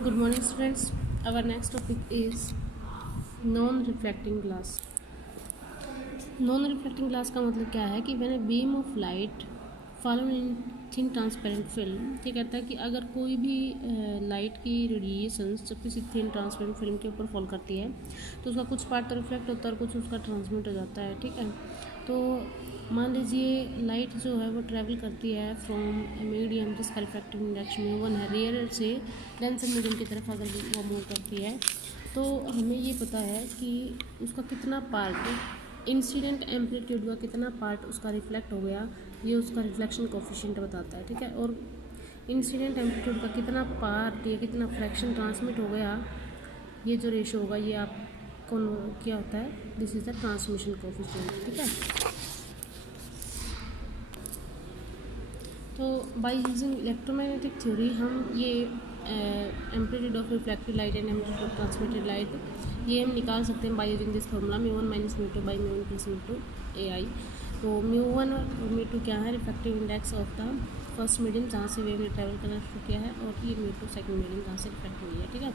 Good morning, students. Our next topic is non-reflecting glass. Non-reflecting glass का मतलब क्या है कि when a beam of light fall in thin transparent film, ये कहता है कि अगर कोई भी लाइट की रेडिएशंस जब किसी थिन ट्रांसपेरेंट फिल्म के ऊपर फॉल करती है तो उसका कुछ पार्ट तो रिफ्लेक्ट होता है और कुछ उसका ट्रांसमिट हो जाता है। ठीक है, तो मान लीजिए लाइट जो है वो ट्रैवल करती है फ्रॉम मीडियम जिसका रिफ्रैक्टिव इंडेक्स म्यू1 है रेयर से डेंसर मीडियम की तरफ अगर वो मूव करती है तो हमें ये पता है कि उसका कितना पार्ट इंसिडेंट एम्पलीट्यूड का कितना पार्ट उसका रिफ्लेक्ट हो गया, ये उसका रिफ्लेक्शन कोफिशिएंट बताता है। ठीक है, और इंसिडेंट एम्पलीट्यूड का कितना पार्ट या कितना फ्रैक्शन ट्रांसमिट हो गया, ये जो रेशो होगा ये आपको क्या होता है, this is the transmission coefficient. ठीक है, तो बाय यूजिंग इलेक्ट्रोमैग्नेटिक थ्योरी हम ये amplitude of reflected light and amplitude of transmitted light ये हम निकाल सकते हैं by using this formula mu one minus mu two by mu one plus mu two AI। तो म्यू1 और म्यू2 क्या है, refractive index of the first medium जहाँ से वेव ने ट्रैवल करना शुरू किया है, और ये म्यू2 सेकंड मीडियम जहाँ से रिफ्लेक्ट हुई है। ठीक है,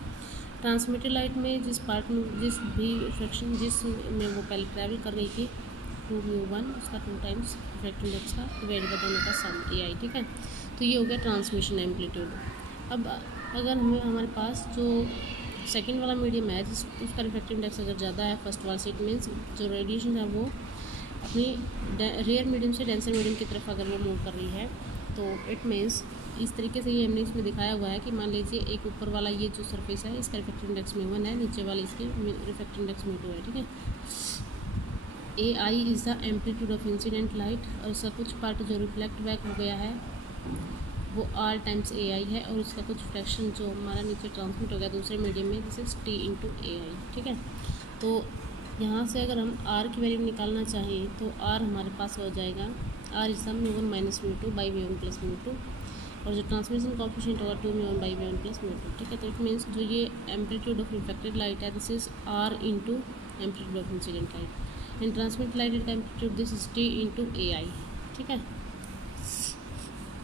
ट्रांसमिटेड लाइट में जिस पार्ट में जिस भी रिफ्लेक्शन जिस में वो पहले ट्रैवल कर रही थी 2μ1 उसका 2 टाइम्स रिफ्रैक्टिव इंडेक्स का डिवाइड बाय दोनों का सम AI। ठीक है, तो ये हो गया ट्रांसमिशन एम्पलीट्यूड। अब अगर हमारे पास जो सेकंड वाला मीडियम है जिस उसका रिफ्रैक्टिव इंडेक्स अगर ज़्यादा है फर्स्ट वाला से, इट मीन्स जो रेडिएशन है वो अपनी रेयर मीडियम से डेंसर मीडियम की तरफ अगर वो मूव कर रही है तो इट मीन्स इस तरीके से ये हमने इसमें दिखाया हुआ है कि मान लीजिए एक ऊपर वाला ये जो सरफेस है इसका रिफ्रैक्टिव इंडेक्स म्यू1 है, नीचे वाली इसकी रिफ्रैक्टिव इंडेक्स म्यू2 है। ठीक है, AI is the amplitude of incident light, और इसका कुछ पार्ट जो रिफ्लेक्ट बैक हो गया है वो R टाइम्स AI है, और इसका कुछ फ्रैक्शन जो हमारा नीचे ट्रांसमिट हो गया दूसरे मीडियम में this is T into AI। ठीक है, तो यहाँ से अगर हम R की वैल्यू निकालना चाहें तो R हमारे पास हो जाएगा R is mu one minus mu two by mu one plus mu two, और जो ट्रांसमिशन कोफिशिएंट होगा 2μ1 बाई म्यू1 प्लस म्यू2। ठीक है, तो इट मीन्स जो ये एम्पलीट्यूड ऑफ रिफ्लेक्टेड लाइट है this is R into amplitude of incident light, and transmit light amplitude this is T into AI। ठीक है,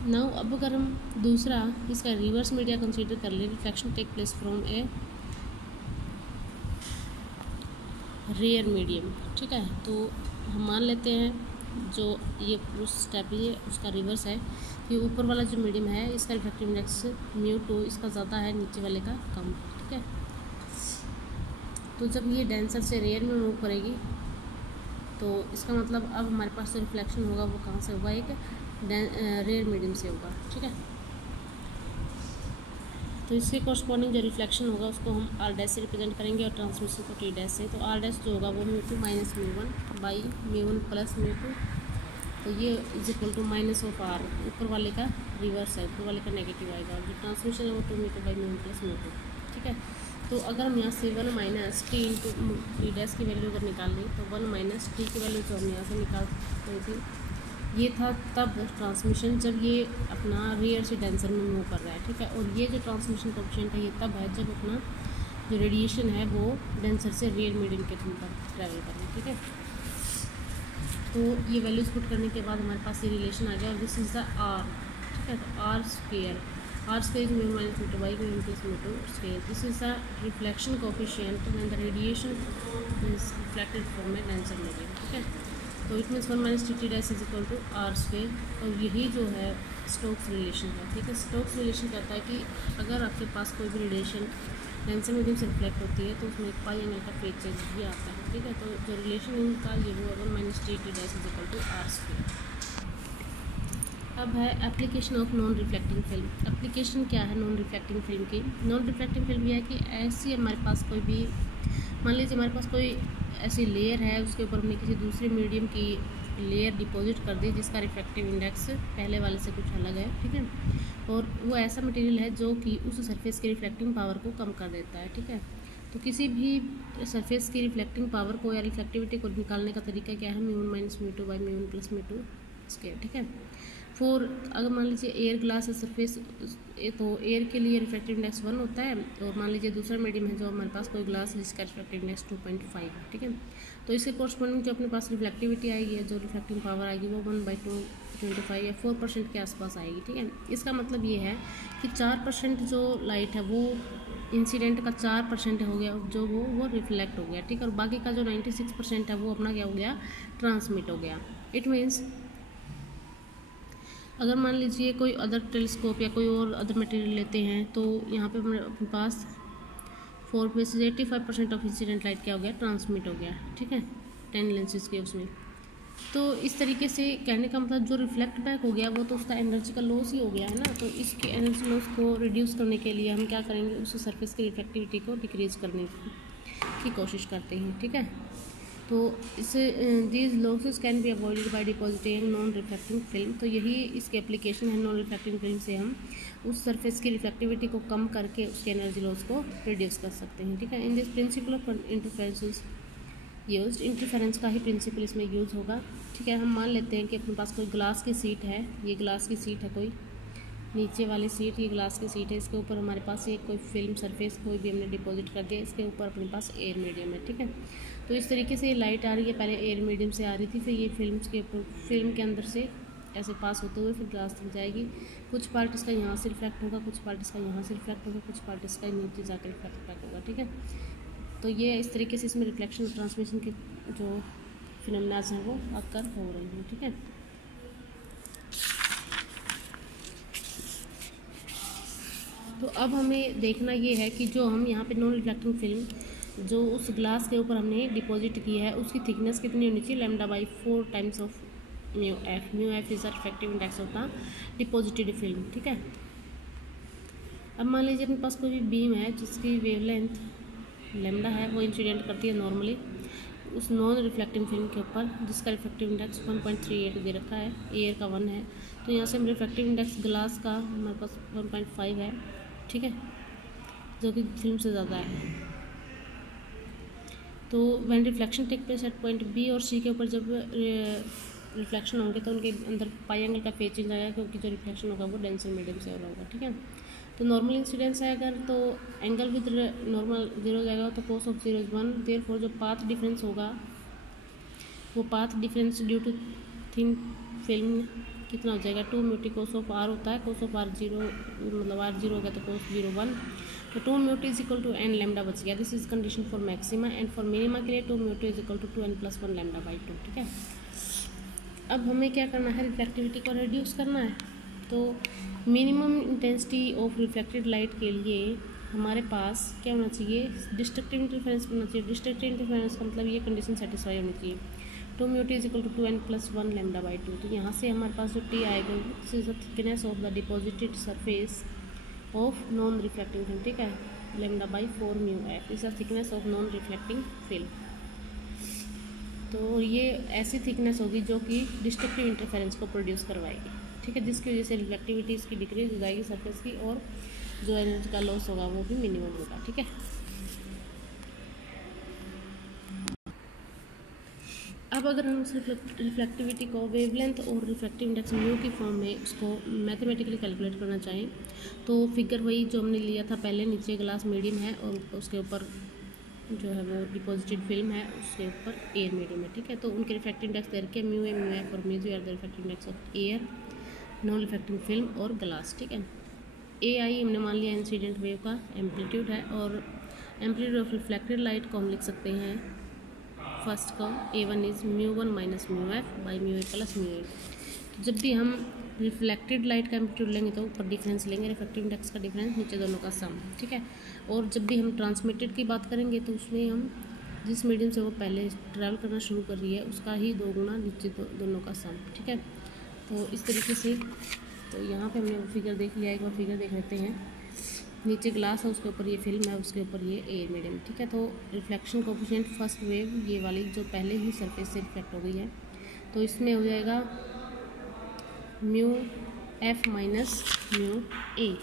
नाउ अब अगर हम दूसरा इसका रिवर्स मीडिया कंसीडर कर ले, reflection take place from a rare medium. ठीक है, तो हम मान लेते हैं जो ये उस स्टेप ये उसका रिवर्स है कि ऊपर वाला जो मीडियम है इसका रिफ्लेक्टिव इंडेक्स म्यू2 इसका ज़्यादा है, नीचे वाले का कम। ठीक है, तो जब ये डेंसर से रेयर में मूव करेगी तो इसका मतलब अब हमारे पास जो रिफ्लेक्शन होगा वो कहाँ से होगा, एक रेयर मीडियम से होगा। ठीक है, तो इसके कॉरस्पॉन्डिंग जो रिफ्लेक्शन होगा उसको हम R डैश से रिप्रेजेंट करेंगे और ट्रांसमिशन को T डैश से। तो R डैश जो होगा वो mu two minus mu one by mu one plus mu two, तो ये is equal to minus of R, ऊपर वाले का रिवर्स है, ऊपर वाले का नेगेटिव आएगा, और जो ट्रांसमिशन है वो 2μ2 बाई म्यू1 प्लस म्यू2। ठीक है, तो अगर हम यहाँ से 1 minus T into T dash की वैल्यू अगर निकाल लें तो 1 माइनस T की वैल्यू जो हम यहाँ से निकाल रही थी ये था तब ट्रांसमिशन जब ये अपना रेयर से डेंसर में मूव कर रहा है। ठीक है, और ये जो ट्रांसमिशन कोफिशिएंट है ये तब है जब अपना जो रेडिएशन है वो डेंसर से रेयर मीडियम के थ्रू पर ट्रैवल कर रहा है। ठीक है, तो ये वैल्यूज पुट करने के बाद हमारे पास ये रिलेशन आ गया, और दिस इज़ द R। ठीक है, तो R square is mu minus mu two by mu one plus mu two square, this is the reflection coefficient when the radiation is reflected from a denser medium. ठीक है, तो it means 1 minus T dash is equal to R square, और यही जो है Stokes relation है। ठीक है, स्टोक्स रिलेशन कहता है कि अगर आपके पास कोई भी रेडिएशन डेंसर मीडियम से रिफ्लेक्ट होती है तो उसमें एक पाई एंगल का फेज चेंज भी आता है। ठीक है, तो जो रिलेशन इनका ये हुआ 1 minus T dash is equal to R square. अब है application of non reflecting film. Application क्या है नॉन रिफ्लेक्टिंग फिल्म की? नॉन रिफ्लेक्टिंग फिल्म यह है कि ऐसी हमारे पास कोई भी, मान लीजिए हमारे पास कोई ऐसी लेयर है उसके ऊपर हमने किसी दूसरे मीडियम की लेयर डिपॉजिट कर दी जिसका रिफ्रैक्टिव इंडेक्स पहले वाले से कुछ अलग है। ठीक है, और वो ऐसा मटेरियल है जो कि उस सरफेस की रिफ्लेक्टिंग पावर को कम कर देता है। ठीक है, तो किसी भी सरफेस की रिफ्लेक्टिंग पावर को या रिफ्लेक्टिविटी को निकालने का तरीका क्या है, म्यू1 minus mu two by mu one plus mu two square. ठीक है, अगर मान लीजिए एयर ग्लास है सरफेस, तो एयर के लिए रिफ्रैक्टिव इंडेक्स 1 होता है, और मान लीजिए दूसरा मीडियम है जो हमारे पास कोई ग्लास है जिसका रिफ्रैक्टिव इंडेक्स 2.5 है। ठीक है, तो इसके कोरस्पॉन्डिंग जो अपने पास रिफ्लेक्टिविटी आएगी या जो रिफ्लेक्टिंग पावर आएगी वो 1/225 या 4% के आसपास आएगी। ठीक है, इसका मतलब ये है कि 4% जो लाइट है वो इंसिडेंट का 4% हो गया जो वो रिफ्लेक्ट हो गया, ठीक है। और बाकी का जो 96% है वो अपना क्या हो गया, ट्रांसमिट हो गया। इट मीन्स अगर मान लीजिए कोई अदर टेलीस्कोप या कोई और अदर मटेरियल लेते हैं तो यहाँ पे अपने पास 4 में से 85% ऑफ इंसिडेंट लाइट क्या हो गया, ट्रांसमिट हो गया, ठीक है, 10 लेंसेज के उसमें। तो इस तरीके से कहने का मतलब जो रिफ्लेक्ट बैक हो गया वो तो उसका एनर्जी का लॉस ही हो गया है ना। तो इसके एनर्जी लॉस को रिड्यूस करने के लिए हम क्या करेंगे, उस सरफेस की रिफ्लेक्टिविटी को डिक्रीज करने की कोशिश करते हैं, ठीक है। तो इससे these losses can be avoided by depositing non reflecting film. तो यही इसकी एप्लीकेशन है, नॉन रिफ्लेक्टिंग फिल्म से हम उस सरफेस की रिफ्लेक्टिविटी को कम करके उसके एनर्जी लॉस को रिड्यूस कर सकते हैं, ठीक है। In this principle of interferences used, interference का ही प्रिंसिपल इसमें यूज़ होगा, ठीक है। हम मान लेते हैं कि अपने पास कोई ग्लास की सीट है, ये ग्लास की सीट है, कोई नीचे वाली सीट, ये ग्लास की सीट है, इसके ऊपर हमारे पास एक कोई फिल्म सरफेस कोई भी हमने डिपॉजिट कर दिया, इसके ऊपर अपने पास एयर मीडियम है, ठीक है। तो इस तरीके से ये लाइट आ रही है, पहले एयर मीडियम से आ रही थी, फिर ये फिल्म के अंदर से ऐसे पास होते हुए फिर ग्लास तक जाएगी। कुछ पार्ट इसका यहाँ से रिफ्लेक्ट होगा, कुछ पार्ट इसका यहाँ से रिफ्लेक्ट होगा, कुछ पार्ट इसका नीचे जाकर रिफ्लेक्ट होगा, ठीक है। तो ये इस तरीके से इसमें रिफ्लेक्शन और ट्रांसमिशन के जो फिनोमेनास हैं वो अक्कर हो रही हैं, ठीक है। तो अब हमें देखना ये है कि जो हम यहाँ पे नॉन रिफ्लेक्टिंग फिल्म जो उस ग्लास के ऊपर हमने डिपॉजिट की है उसकी थिकनेस कितनी होनी चाहिए, λ/4 times of mu F. Mu F is the reflective index of the deposited film, ठीक है। अब मान लीजिए अपने पास कोई भी बीम है जिसकी वेवलेंथ लैम्डा है, वो इंसिडेंट करती है नॉर्मली उस नॉन रिफ्लेक्टिंग फिल्म के ऊपर जिसका रिफ्लेक्टिव इंडेक्स 1.38 दे रखा है, एयर का 1 है। तो यहाँ से हम रिफ्लेक्टिव इंडेक्स ग्लास का हमारे पास 1.5 है, ठीक है, जो कि फिल्म से ज़्यादा है। तो when reflection take place at point B और सी के ऊपर जब रिफ्लेक्शन होंगे तो उनके अंदर पाई एंगल का फेज चेंज आएगा, क्योंकि जो रिफ्लेक्शन होगा वो डेंसर मीडियम से हो रहा होगा, ठीक है। तो नॉर्मल इंसिडेंस है अगर तो एंगल विद नॉर्मल 0 जाएगा, तो cos ऑफ 0 इज़ 1। देयरफॉर जो पाथ डिफरेंस होगा वो path difference due to thin film कितना हो जाएगा, 2 म्यूटी cos ऑफ r होता है, cos ऑफ r 0 मतलब r 0 हो गया तो cos 0 1, तो 2 mu T is equal to n lambda बच गया। This is condition for maxima, and for minima के लिए 2 mu T is equal to 2n+1 λ/2, ठीक है। अब हमें क्या करना है, रिफ्लेक्टिविटी को रिड्यूस करना है। तो minimum intensity of reflected light के लिए हमारे पास क्या होना चाहिए, डिस्ट्रक्टिव इंटरफेरेंस होना चाहिए। डिस्ट्रक्टिव इंटरफेरेंस का मतलब ये कंडीशन सेटिस्फाई होनी चाहिए, 2 mu T is equal to 2n+1 λ/2। तो यहाँ से हमारे पास जो टी आएगा this is the thickness of the deposited surface of non reflecting film, ठीक है, λ/4 mu F is the thickness of non reflecting film. तो ये ऐसी थिकनेस होगी जो कि डिस्ट्रक्टिव इंटरफेरेंस को प्रोड्यूस करवाएगी, ठीक है, जिसकी वजह से रिफ्लेक्टिविटी इसकी डिक्रीज हो जाएगी सरफेस की, और जो एनर्जी का लॉस होगा वो भी मिनिमम होगा, ठीक है। अब अगर हम उस रिफ्लेक्टिविटी को वेवलेंथ और रिफ्लेक्टिव इंडेक्स म्यू की फॉर्म में उसको मैथमेटिकली कैलकुलेट करना चाहें तो फिगर वही जो हमने लिया था पहले, नीचे ग्लास मीडियम है और उसके ऊपर जो है वो डिपॉजिटेड फिल्म है, उसके ऊपर एयर मीडियम है, ठीक है। तो उनके रिफ्लेक्टिव इंडेक्स दे रखे म्यू एफ और mu are the reflective index of air, non reflecting film और ग्लास, ठीक है। ए आई हमने मान लिया इंसिडेंट वेव का एम्पलीट्यूड है, और एम्पलीट्यूड ऑफ रिफ्लेक्टेड लाइट को हम लिख सकते हैं फर्स्ट का A1 is μ1 minus mu F by mu A plus mu A. जब भी हम रिफ्लेक्टेड लाइट का एम्पलीट्यूड लेंगे तो ऊपर डिफरेंस लेंगे, रिफ्लेक्टिव इंडेक्स का डिफरेंस, नीचे दोनों का सम, ठीक है। और जब भी हम ट्रांसमिटेड की बात करेंगे तो उसमें हम जिस मीडियम से वो पहले ट्रैवल करना शुरू कर रही है उसका ही 2 गुना नीचे दोनों का सम, ठीक है। तो इस तरीके से तो यहाँ पे हमने वो फिगर देख लिया, एक बार फिगर देख लेते हैं। नीचे ग्लास है, उसके ऊपर ये फिल्म है, उसके ऊपर ये एयर मीडियम, ठीक है। तो रिफ्लेक्शन कोफिशिएंट फर्स्ट वेव ये वाली जो पहले ही सरफेस से रिफ्लेक्ट हो गई है, तो इसमें हो जाएगा म्यू एफ माइनस म्यू ए।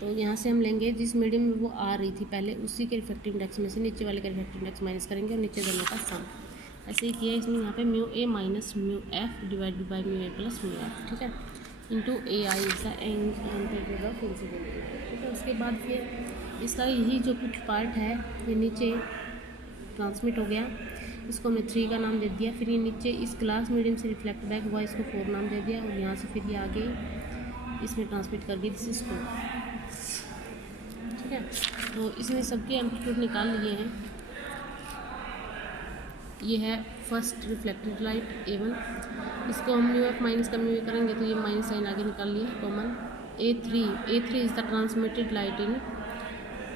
तो यहाँ से हम लेंगे जिस मीडियम में वो आ रही थी पहले उसी के रिफ्लेक्टिव इंडेक्स में से नीचे वाले का रिफ्लेक्टिव इंडेक्स माइनस करेंगे और नीचे दोनों का सम। ऐसे ही किया इसमें, यहाँ पे mu A minus mu F divided by mu A plus mu F, ठीक है, into A I is the amplitude of incident, ठीक है। उसके बाद फिर इसका यही जो कुछ पार्ट है ये नीचे ट्रांसमिट हो गया, इसको हमने 3 का नाम दे दिया। फिर ये नीचे इस ग्लास मीडियम से रिफ्लेक्ट बैक हुआ, इसको 4 नाम दे दिया, और यहाँ से फिर ये आगे इसमें ट्रांसमिट कर दी, दिस इज 4। ठीक है। तो इसने सबके एम्पलीट्यूड निकाल लिए हैं। ये है फर्स्ट रिफ्लेक्टेड लाइट A1, इसको हम म्यू एफ माइनस का म्यू ए करेंगे तो ये माइनस साइन आगे निकाल लिया common. A3 is the transmitted light in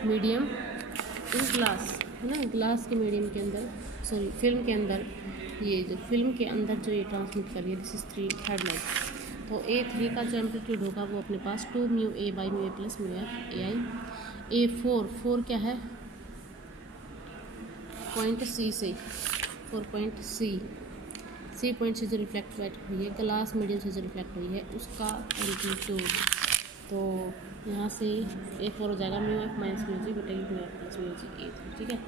medium in glass, है ना, ग्लास के मीडियम के अंदर, सॉरी फिल्म के अंदर, ये जो फिल्म के अंदर जो ये ट्रांसमिट कर रही है, दिस इज थर्ड लाइट। तो A3 का जो एम्पलीट्यूड होगा वो अपने पास 2 mu A by mu A plus mu F A I. A4 क्या है, पॉइंट C से, 4 पॉइंट C पॉइंट से जो रिफ्लेक्ट हुई है, ग्लास मीडियम से जो रिफ्लेक्ट हुई है उसका एम्पलीट्यूड, तो यहाँ से A4 हो जाएगा म्यू एफ माइनस म्यू जी बटेगी mu F plus mu G A3, ठीक है।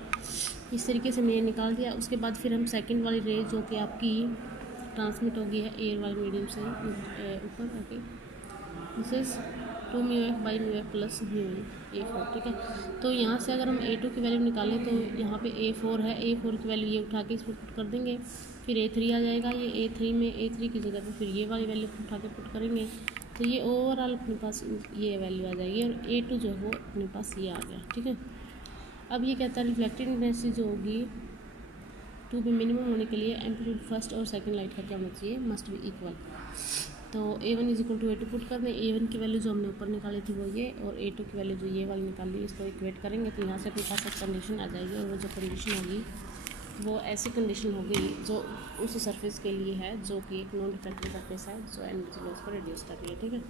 इस तरीके से मैंने निकाल दिया। उसके बाद फिर हम सेकंड वाली रे जो कि आपकी ट्रांसमिट हो गई है एयर वाले मीडियम से ऊपर आके, this is 2 mu F by mu F plus mu A4, ठीक है। तो यहाँ से अगर हम A2 की वैल्यू निकालें तो यहाँ पे A4 है, A4 की वैल्यू ये उठा के इसमें पुट कर देंगे, फिर A3 आ जाएगा, ये A3 में A3 की जगह पे फिर ये वाली वैल्यू उठा के पुट करेंगे तो ये ओवरऑल अपने पास ये वैल्यू आ जाएगी और A2 जो है वो अपने पास ये आ गया, ठीक है। अब ये कहता है रिफ्लेक्टेड इंटेंसिटी जो होगी टू बी मिनिमम होने के लिए एम्पलीट्यूड फर्स्ट और सेकंड लाइट का क्या होना चाहिए, मस्ट बी इक्वल। तो A1 is equal to A2 put कर दें। A1 की वैल्यू जो हमने ऊपर निकाली थी वो ये, और A2 की वैल्यू जो ये वाली निकाली इसको इक्वेट करेंगे तो यहाँ से अपने पास एक कंडीशन आ जाएगी, और वो जो कंडीशन होगी वो ऐसी कंडीशन होगी जो उस सरफेस के लिए है जो कि एक नॉन रिफ्लेक्टिव सरफेस है जो एनर्जी लॉस को रिड्यूस कर रही है, ठीक है।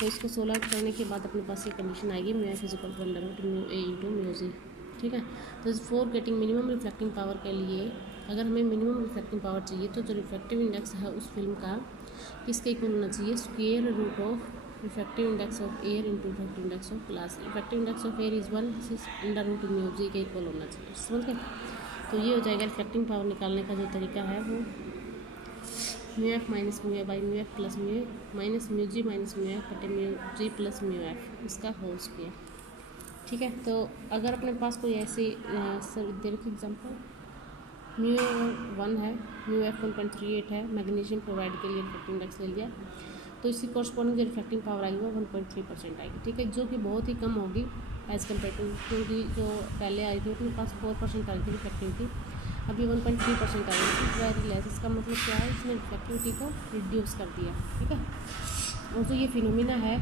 तो इसको सोल्व आउट करने के बाद अपने पास ये कंडीशन आएगी mu F is equal to under root mu A into mu G, ठीक है। तो for getting minimum reflecting power के लिए अगर हमें मिनिमम रिफ्लेक्टिंग पावर चाहिए तो जो रिफ्लेक्टिव इंडेक्स है उस फिल्म का किसके इक्वल होना चाहिए, square root of reflective index of air into reflective index of glass. Reflective index of air is 1 under root mu G के इक्वल होना चाहिए, समझ गए। तो ये हो जाएगा रिफ्लेक्टिंग पावर निकालने का जो तरीका है वो mu F minus mu A by mu F plus mu minus mu G minus mu F बटे mu G plus mu F इसका होल स्क्वायर, ठीक है। तो अगर अपने पास कोई ऐसी दे रखी एग्जाम्पल म्यू 1 है, म्यू एफ 1.38 है, मैग्नीशियम क्लोराइड के लिए रिफ्लेक्टिव इंडेक्स ले लिया तो इसकी कॉरस्पॉन्डिंग जो रिफ्लेक्टिंग पावर आएगी वो 1.3% आएगी, ठीक है, जो कि बहुत ही कम होगी एज़ कम्पेयर टू, क्योंकि जो पहले आई थी अपने पास 4% आई थी रिफ्लेक्टिविटी, अभी 1.3% आई थी, वेरी लेस। इसका मतलब क्या है, इसने रिफ्लेक्टिविटी को रिड्यूस कर दिया, ठीक है। और जो ये फिनोमिना है,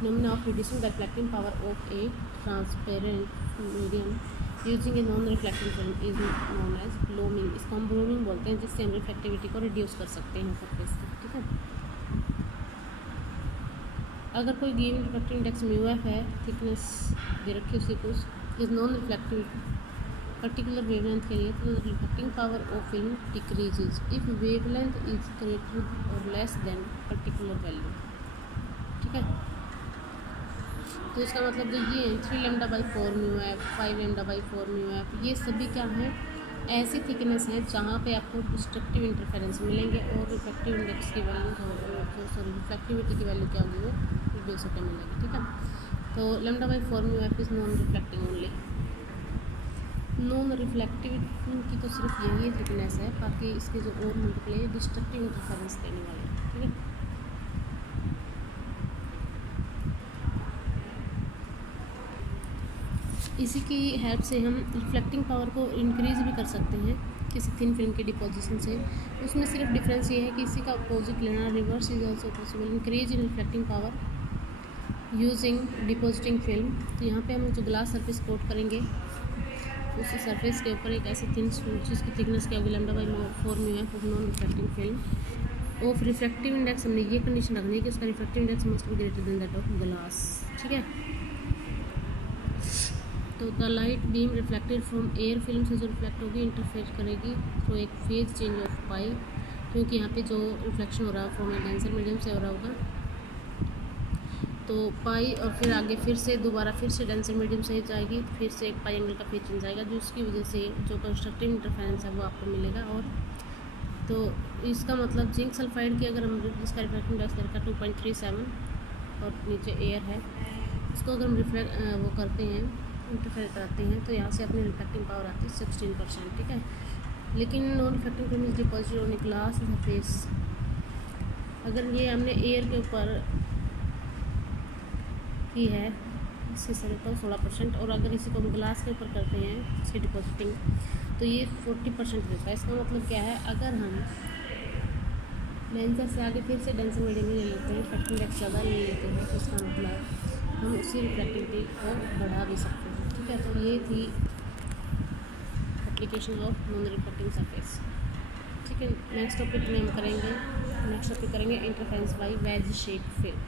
phenomena of reducing the reflecting power of a transparent medium using a non reflecting film is known as blooming. इसको हम ब्लोमिंग बोलते हैं, जिससे हम रिफ्लेक्टिविटी को रिड्यूस कर सकते हैं सरफेस से, ठीक है। अगर कोई given reflective index mu F है, थिकनेस दे रखी उसी कुछ is non reflective particular wavelength के लिए, तो reflecting power of film decreases if wavelength is greater और लेस देन पर्टिकुलर वैल्यू, ठीक है। तो इसका मतलब जो ये 3 lambda by 4 mu F, 5 lambda by 4 mu F, ये सभी क्या हैं, ऐसी थिकनेस है जहाँ पे आपको डिस्ट्रक्टिव इंटरफेरेंस मिलेंगे और रिफ्लेक्टिव इंडेक्स की वैल्यू सॉरी रिफ्लेक्टिविटी की वैल्यू क्या होगी वो रिड्यूस होकर मिलेगी, ठीक है। तो lambda by 4 mu F is non reflecting only, non reflective की तो सिर्फ यही थिकनेस है, बाकी इसके जो और मल्टीप्लाई डिस्ट्रक्टिव इंटरफेरेंस देने वाले हैं, ठीक है। इसी की हेल्प से हम रिफ्लेक्टिंग पावर को इंक्रीज़ भी कर सकते हैं किसी थिन फिल्म के डिपोजिशन से। उसमें सिर्फ डिफरेंस ये है कि इसी का अपोजिट लेना, reverse is also possible, increase in reflecting power using depositing film. तो यहाँ पे हम जो ग्लास सरफेस कोट करेंगे उस सरफेस के ऊपर एक ऐसी थिन जिसकी थिकनेस क्या होगी lambda by 4 mu F of non reflecting film of reflective index. हमने ये कंडीशन रखनी है कि उसका reflective index must be greater than that of glass, ठीक है। तो the light beam reflected from air film से जो रिफ्लेक्ट होगी इंटरफेयर करेगी तो एक फेज चेंज ऑफ पाई, क्योंकि यहाँ पे जो रिफ्लेक्शन हो रहा है फ्रॉम ए डेंसर मीडियम से हो रहा होगा, तो पाई और फिर आगे फिर से दोबारा फिर से डेंसर मीडियम से जाएगी, फिर से एक पाई एंगल का फेज चेंज आएगा, जिसकी वजह से जो कंस्ट्रक्टिव इंटरफेरेंस है वो आपको मिलेगा। और तो इसका मतलब जिंक सल्फाइड की अगर हम इसका रिफ्लेक्टिव इंडेक्स देखा 2.37 और नीचे एयर है, इसको अगर हम वो करते हैं इंटरफेयर कराते हैं तो यहाँ से अपनी रिफ्लेक्टिंग पावर आती है 16%, ठीक है। लेकिन non reflecting film is deposited on a glass surface, अगर ये हमने एयर के ऊपर की है इसकी सर 16%, और अगर इसी को हम ग्लास के ऊपर करते हैं इसकी डिपॉजिटिंग तो ये 40% देता है। इसका मतलब क्या है, अगर हम डेंसर से आगे फिर से डेंसर मीडियम ले लेते हैं, रिफ्रैक्टिव इंडेक्स ज़्यादा ले लेते हैं, तो इसका मतलब हम उसी रिफ्रैक्टिविटी को बढ़ा भी सकते हैं। ठीक है, तो ये थी application of non refracting surface. ठीक है, नेक्स्ट टॉपिक में हम करेंगे interference by wedge shape film.